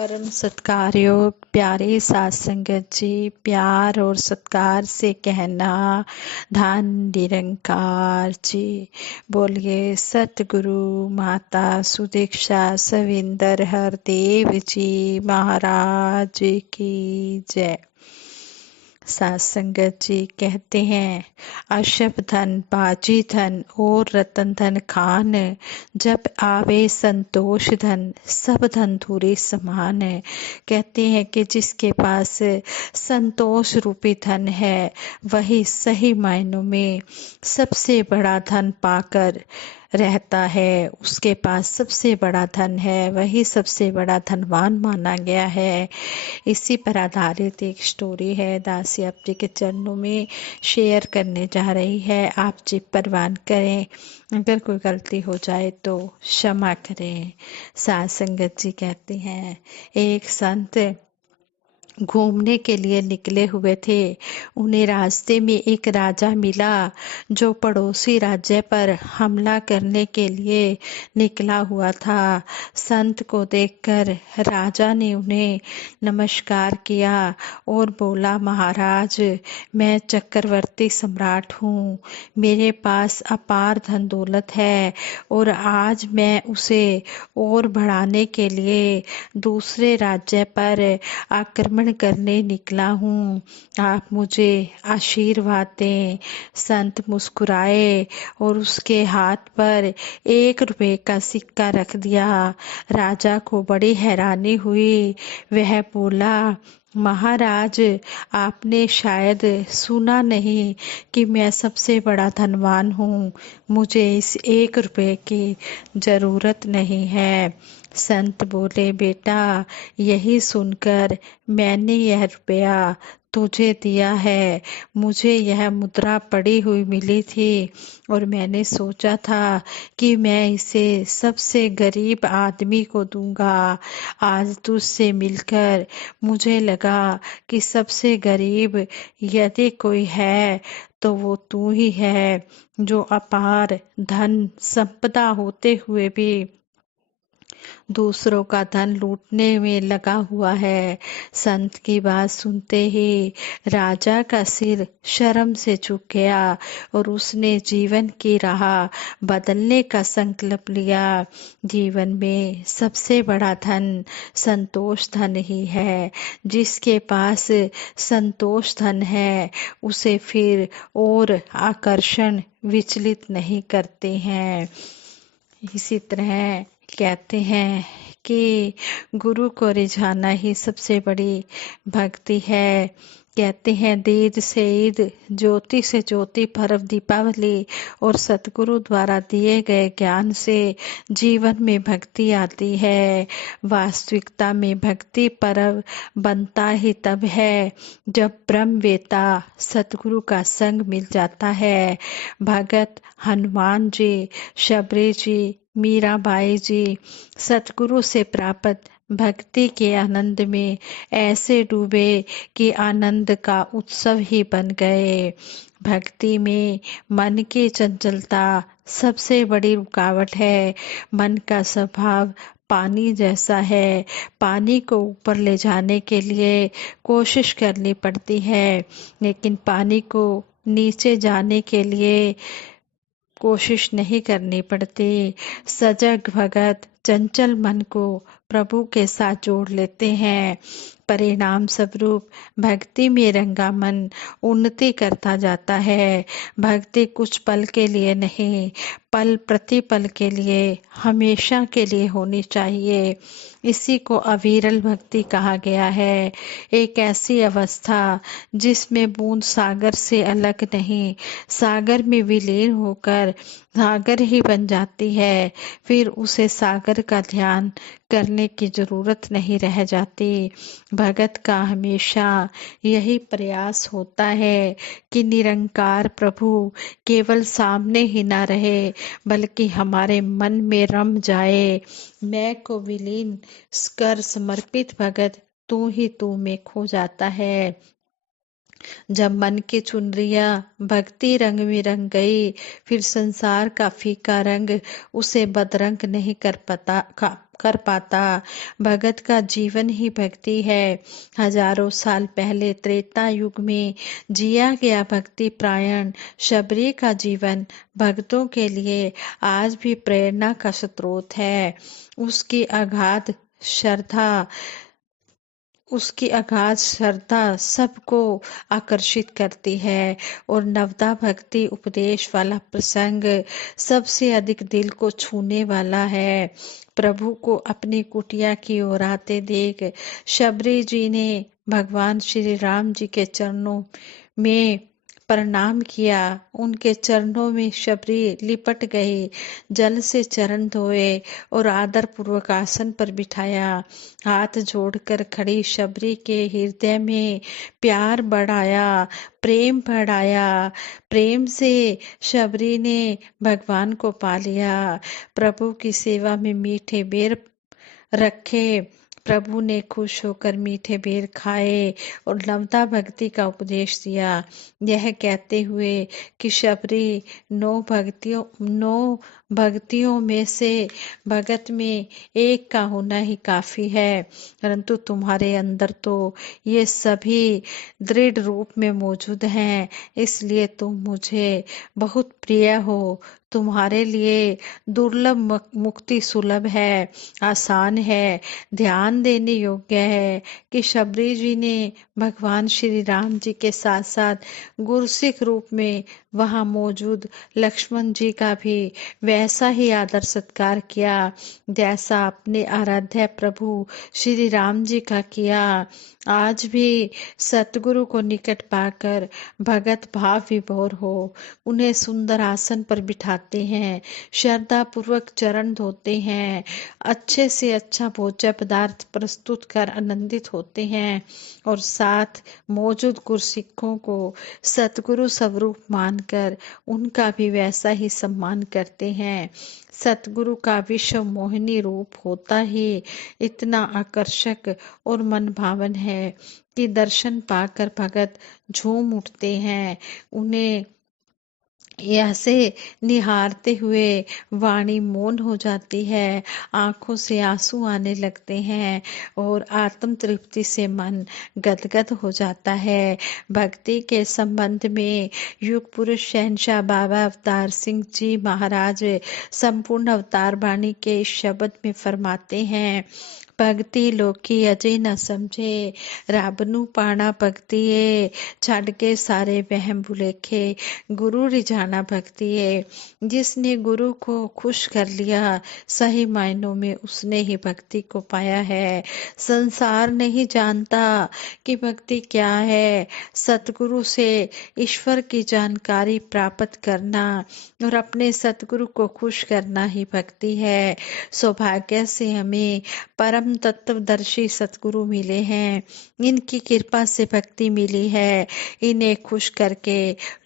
परम सत्कारयोग प्यारे साथ संगत जी, प्यार और सत्कार से कहना धन निरंकार जी। बोलिए सतगुरु माता सुदीक्षा सविंदर हरदेव जी महाराज की जय। साथ संगत जी कहते हैं, अशब धन बाजी धन और रतन धन खान, जब आवे संतोष धन सब धन धूरे समान। कहते हैं कि जिसके पास संतोष रूपी धन है वही सही मायनों में सबसे बड़ा धन पाकर रहता है। उसके पास सबसे बड़ा धन है, वही सबसे बड़ा धनवान माना गया है। इसी पर आधारित एक स्टोरी है, दासी आप जी के चरणों में शेयर करने जा रही है। आप जी परवान करें, अगर कोई गलती हो जाए तो क्षमा करें। साथ संगत जी कहते हैं, एक संत घूमने के लिए निकले हुए थे। उन्हें रास्ते में एक राजा मिला जो पड़ोसी राज्य पर हमला करने के लिए निकला हुआ था। संत को देखकर राजा ने उन्हें नमस्कार किया और बोला, महाराज मैं चक्रवर्ती सम्राट हूँ, मेरे पास अपार धन दौलत है और आज मैं उसे और बढ़ाने के लिए दूसरे राज्य पर आक्रमण करने निकला हूँ, आप मुझे आशीर्वाद दें। संत मुस्कुराए और उसके हाथ पर 1 रुपए का सिक्का रख दिया। राजा को बड़ी हैरानी हुई। वह बोला, महाराज आपने शायद सुना नहीं कि मैं सबसे बड़ा धनवान हूँ, मुझे इस 1 रुपए की जरूरत नहीं है। संत बोले, बेटा यही सुनकर मैंने यह रुपया तुझे दिया है। मुझे यह मुद्रा पड़ी हुई मिली थी और मैंने सोचा था कि मैं इसे सबसे गरीब आदमी को दूंगा। आज तुझसे मिलकर मुझे लगा कि सबसे गरीब यदि कोई है तो वो तू ही है, जो अपार धन संपदा होते हुए भी दूसरों का धन लूटने में लगा हुआ है। संत की बात सुनते ही राजा का सिर शर्म से झुक गया और उसने जीवन की राह बदलने का संकल्प लिया। जीवन में सबसे बड़ा धन संतोष धन ही है। जिसके पास संतोष धन है उसे फिर और आकर्षण विचलित नहीं करते हैं। इसी तरह कहते हैं कि गुरु को रिझाना ही सबसे बड़ी भक्ति है। कहते हैं, दीद से ईद ज्योति से ज्योति पर्व दीपावली और सतगुरु द्वारा दिए गए ज्ञान से जीवन में भक्ति आती है। वास्तविकता में भक्ति पर्व बनता ही तब है जब ब्रह्मवेता सतगुरु का संग मिल जाता है। भगत हनुमान जी, शबरी जी, मीराबाई जी सतगुरु से प्राप्त भक्ति के आनंद में ऐसे डूबे कि आनंद का उत्सव ही बन गए। भक्ति में मन की चंचलता सबसे बड़ी रुकावट है। मन का स्वभाव पानी जैसा है। पानी को ऊपर ले जाने के लिए कोशिश करनी पड़ती है, लेकिन पानी को नीचे जाने के लिए कोशिश नहीं करनी पड़ती। सजग भगत चंचल मन को प्रभु के साथ जोड़ लेते हैं। परिणाम स्वरूप भक्ति में रंगा मन उन्नति करता जाता है। भक्ति कुछ पल के लिए नहीं, पल प्रतिपल के लिए, हमेशा के लिए होनी चाहिए। इसी को अविरल भक्ति कहा गया है। एक ऐसी अवस्था जिसमें बूंद सागर से अलग नहीं, सागर में विलीन होकर सागर ही बन जाती है। फिर उसे सागर का ध्यान करने की जरूरत नहीं रह जाती। भगत का हमेशा यही प्रयास होता है कि निरंकार प्रभु केवल सामने ही ना रहे बल्कि हमारे मन में रम जाए। मैं को विलीन कर समर्पित भगत तू ही तू में खो जाता है। जब मन की चुनरिया भक्ति रंग में रंग गई, फिर संसार का फीका रंग उसे बदरंग नहीं कर पाता। भगत का जीवन ही भक्ति है। हजारों साल पहले त्रेता युग में जिया गया भक्ति प्रायण शबरी का जीवन भक्तों के लिए आज भी प्रेरणा का स्रोत है। उसकी अगाध श्रद्धा उसकी अगाध श्रद्धा सबको आकर्षित करती है और नवदा भक्ति उपदेश वाला प्रसंग सबसे अधिक दिल को छूने वाला है। प्रभु को अपनी कुटिया की ओर आते देख शबरी जी ने भगवान श्री राम जी के चरणों में प्रणाम किया। उनके चरणों में शबरी लिपट गई, जल से चरण धोए और आदर पूर्वक आसन पर बिठाया। हाथ जोड़कर खड़ी शबरी के हृदय में प्यार बढ़ाया, प्रेम बढ़ाया। प्रेम से शबरी ने भगवान को पा लिया। प्रभु की सेवा में मीठे बेर रखे। प्रभु ने खुश होकर मीठे बेर खाए और नवदा भक्ति का उपदेश दिया, यह कहते हुए कि शबरी नौ भक्तियों में से भगत में एक का होना ही काफी है, परंतु तुम्हारे अंदर तो ये सभी दृढ़ रूप में मौजूद हैं, इसलिए तुम मुझे बहुत प्रिय हो। तुम्हारे लिए दुर्लभ मुक्ति सुलभ है, आसान है, ध्यान देने योग्य है कि शबरी जी ने भगवान श्री राम जी के साथ साथ गुरसिख रूप में वहां मौजूद लक्ष्मण जी का भी वैसा ही आदर सत्कार किया जैसा अपने आराध्य प्रभु श्री राम जी का किया। आज भी सतगुरु को निकट पाकर भगत भाव विभोर हो उन्हें सुंदर आसन पर बिठाते हैं, श्रद्धा पूर्वक चरण धोते हैं, अच्छे से अच्छा भोज्य पदार्थ प्रस्तुत कर आनंदित होते हैं और साथ मौजूद गुरसिखों को सतगुरु स्वरूप मानकर उनका भी वैसा ही सम्मान करते हैं। सतगुरु का विश्व मोहिनी रूप होता ही इतना आकर्षक और मन भावन है कि दर्शन पाकर भगत झूम उठते हैं। उन्हें ऐसे निहारते हुए वाणी मौन हो जाती है, आंखों से आंसू आने लगते हैं और आत्म तृप्ति से मन गदगद हो जाता है। भक्ति के संबंध में युग पुरुष शहंशाह बाबा अवतार सिंह जी महाराज संपूर्ण अवतार वाणी के इस शब्द में फरमाते हैं, भगती लोकी अजय न समझे, रब नू पाना भगती है, छड़ के सारे वहम भुलेखे, गुरु रिझाना भक्ति है। जिसने गुरु को खुश कर लिया सही मायनों में उसने ही भक्ति को पाया है। संसार नहीं जानता कि भक्ति क्या है। सतगुरु से ईश्वर की जानकारी प्राप्त करना और अपने सतगुरु को खुश करना ही भक्ति है। सौभाग्य से हमें परम तत्वदर्शी सतगुरु मिले हैं, इनकी कृपा से भक्ति मिली है। इन्हें खुश करके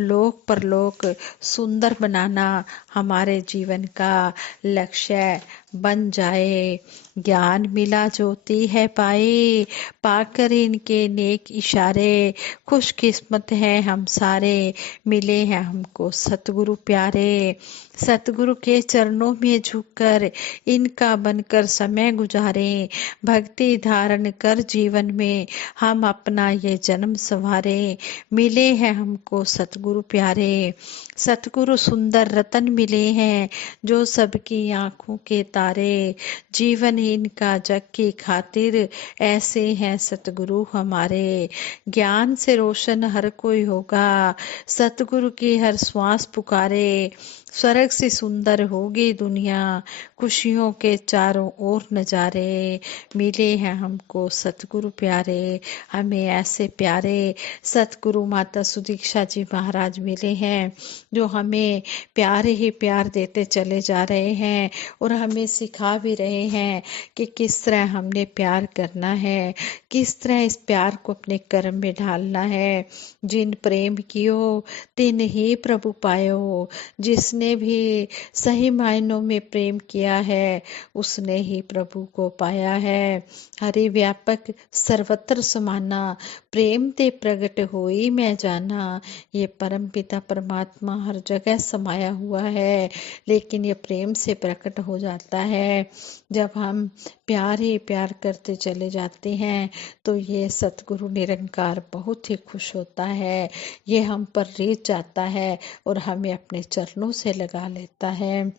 लोक परलोक सुंदर बनाना हमारे जीवन का लक्ष्य बन जाए। ज्ञान मिला ज्योति है पाए, पाकर इनके नेक इशारे, खुशकिस्मत है हम सारे, मिले हैं हमको सतगुरु प्यारे। सतगुरु के चरणों में झुककर इनका बनकर समय गुजारें, भक्ति धारण कर जीवन में हम अपना ये जन्म संवारे। मिले हैं हमको सतगुरु प्यारे। सतगुरु सुंदर रतन मिले हैं जो सबकी आंखों के तारे, जीवन इनका जग की खातिर, ऐसे हैं सतगुरु हमारे। ज्ञान से रोशन हर कोई होगा, सतगुरु की हर श्वास पुकारे, स्वर्ग से सुंदर होगी दुनिया, खुशियों के चारों ओर नजारे। मिले हैं हमको सतगुरु प्यारे, हमें ऐसे प्यारे सतगुरु माता सुदीक्षा जी महाराज मिले हैं जो हमें प्यार ही प्यार देते चले जा रहे हैं और हमें सिखा भी रहे हैं कि किस तरह हमने प्यार करना है, किस तरह इस प्यार को अपने कर्म में ढालना है। जिन प्रेम कियो तिन ही प्रभु पायो, जिसने जिसने भी सही मायनों में प्रेम किया है उसने ही प्रभु को पाया है। हरि व्यापक सर्वत्र समाना, प्रेम ते प्रगट होई मैं जाना। ये परम पिता परमात्मा हर जगह समाया हुआ है, लेकिन ये प्रेम से प्रकट हो जाता है। जब हम प्यार ही प्यार करते चले जाते हैं तो ये सतगुरु निरंकार बहुत ही खुश होता है। ये हम पर रीझ जाता है और हमें अपने चरणों से लगा लेता है।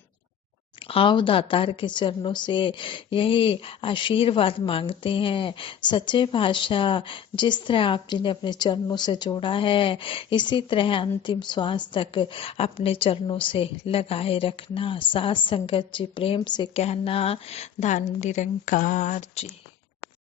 आओ दातार के चरणों से यही आशीर्वाद मांगते हैं। सच्चे पातशाह, जिस तरह आप जी ने अपने चरणों से जोड़ा है, इसी तरह अंतिम श्वास तक अपने चरणों से लगाए रखना। साथ संगत जी प्रेम से कहना, धन निरंकार जी।